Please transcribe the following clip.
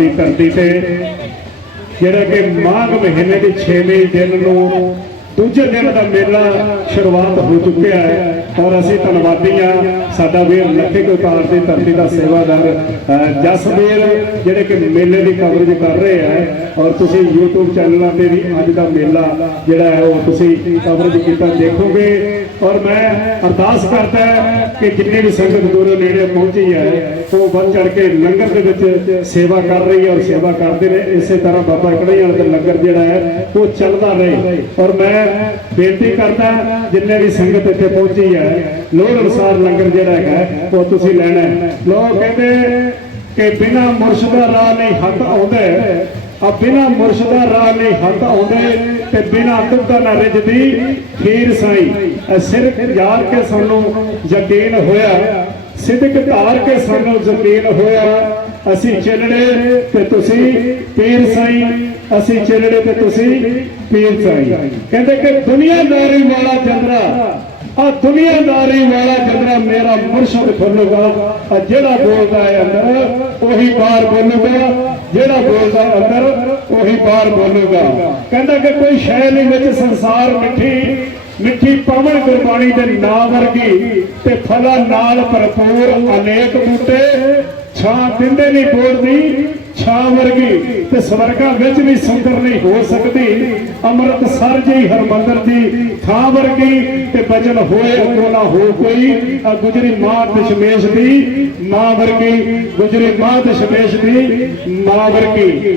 ਦੀ ਧਰਤੀ ਤੇ, ਜਿਹੜਾ ਕਿ ਮਾਘ ਮਹੀਨੇ ਦੇ 6ਵੇਂ ਦਿਨ ਨੂੰ ਦੂਜੇ ਦਿਨ ਦਾ ਮੇਲਾ ਸ਼ੁਰੂਆਤ ਹੋ ਚੁੱਕਿਆ ਹੈ ਔਰ ਅਸੀਂ ਧੰਨਵਾਦੀ ਹਾਂ ਸਾਡਾ ਵੀਰ ਲੱਖੇ ਕੋਤਾਰ ਦੀ ਧਰਤੀ ਦਾ ਸੇਵਾਦਾਰ ਅਹ, ਜਸਵੀਰ ਜਿਹੜੇ ਕਿ ਮੇਲੇ ਦੀ ਕਵਰੇਜ ਕਰ ਰਹੇ ਹੈ ਔਰ ਤੁਸੀਂ YouTube ਚੈਨਲਾਂ ਤੇ ਵੀ ਅੱਜ ਦਾ ਮੇਲਾ ਜਿਹੜਾ ਹੈ ਉਹ ਤੁਸੀਂ ਕਵਰੇਜ ਕੀਤਾ ਦੇਖੋਗੇ। ਔਰ ਮੈਂ ਅਰਦਾਸ ਕਰਦਾ ਕਿ ਜਿੰਨੀ ਵੀ ਸੰਗਤ ਦੂਰੋਂ ਨੇੜੇ ਪਹੁੰਚੀ ਹੈ ਉਹ ਵੱਧ ਚੜ ਕੇ ਲੰਗਰ ਦੇ ਵਿੱਚ ਸੇਵਾ ਕਰ ਰਹੀ ਹੈ ਔਰ ਸੇਵਾ ਕਰਦੇ ਨੇ। ਇਸੇ ਤਰ੍ਹਾਂ ਬਾਬਾ ਕੜਈ ਵਾਲੇ ਲੰਗਰ ਜਿਹੜਾ ਹੈ ਉਹ ਚੱਲਦਾ ਰਹੇ। ਔਰ ਮੈਂ ਬੇਨਤੀ ਕਰਦਾ ਜਿੰਨੇ ਵੀ ਸੰਗਤ ਇੱਥੇ ਪਹੁੰਚੀ ਹੈ ਲੋੜ ਅਨੁਸਾਰ ਲੰਗਰ ਜਿਹੜਾ ਹੈਗਾ, ਉਹ ਤੁਸੀਂ ਲੈਣਾ ਹੈ। ਲੋਕ ਕਹਿੰਦੇ ਕਿ ਬਿਨਾ ਮੁਰਸ਼ਦਾ ਰਾਹ ਨਹੀਂ ਹੱਥ ਆਉਂਦਾ ਆ ਬਿਨਾ ਮੁਰਸ਼ਦਾ ਰਾਹ ਨਹੀਂ ਹੱਥ ਆਉਂਦੇ ਤੇ ਬਿਨਾ ਦੁੱਧ ਨਾ ਰਿਜਦੀ ਖੀਰ ਸਾਈ। ਸਿਰਫ ਯਾਰ ਕੇ ਸਾਨੂੰ ਯਕੀਨ ਹੋਇਆ। ਸਿੱਧਕ ਧਾਰ ਕੇ ਸਾਨੂੰ ਯਕੀਨ ਹੋਇਆ। ਅਸੀਂ ਚੱਲਣੇ ਤੇ ਤੁਸੀਂ ਪੀਰ ਸਾਈ। ਅਸੀਂ ਚੱਲਣੇ ਤੇ ਤੁਸੀਂ ਪੀਰ ਸਾਈ। ਕਹਿੰਦੇ ਕਿ ਦੁਨੀਆਦਾਰੀ ਵਾਲਾ ਆ ਦੁਨੀਆਦਾਰੀ ਵਾਲਾ ਚੰਦਰਾ ਮੇਰਾ ਮੁਰਸ਼ਦ ਖੋਲੂਗਾ, ਆ ਜਿਹੜਾ ਬੋਲਦਾ ਹੈ ਅੰਦਰ, ਉਹੀ ਬਾਹਰ ਬੋਲੂਗਾ, ਜਿਹੜਾ ਬੋਲਦਾ ਅੰਦਰ, ਉਹੀ ਬਾਹਰ ਬੋਲੂਗਾ। ਕਹਿੰਦਾ ਕਿ ਕੋਈ ਸ਼ੈ ਨਹੀਂ ਵਿੱਚ ਸੰਸਾਰ ਮਿੱਠੀ ਮਿੱਠੀ ਪਵਨ ਗੁਰਬਾਣੀ ਦੇ ਨਾਂ ਵਰਗੀ, ਤੇ ਫਲਾਂ ਨਾਲ ਭਰਪੂਰ ਅਨੇਕ ਬੂਟੇ, ਛਾਂ ਦਿੰਦੇ ਨਹੀਂ ਬੋਲਦੀ, ਛਾਂ ਵਰਗੀ, ਤੇ ਸਵਰਗਾਂ ਵਿੱਚ ਵੀ ਸੁੰਦਰ ਨਹੀਂ ਹੋ ਸਕਦੀ ਅੰਮ੍ਰਿਤਸਰ ਜੀ, ਹਰਮੰਦਰ ਦੀ ਥਾਂ ਵਰਗੀ ਤੇ ਬਚਨ ਹੋਏ ਅੱਗੋਂ ਨਾ ਹੋ ਕੋਈ। ਆ ਗੁਜਰੀ ਮਾਂ ਦਸ਼ਮੇਸ਼ ਦੀ, ਮਾਂ ਵਰਗੀ, ਗੁਜਰੀ ਮਾਂ ਦਸ਼ਮੇਸ਼ ਦੀ, ਮਾਂ ਵਰਗੀ।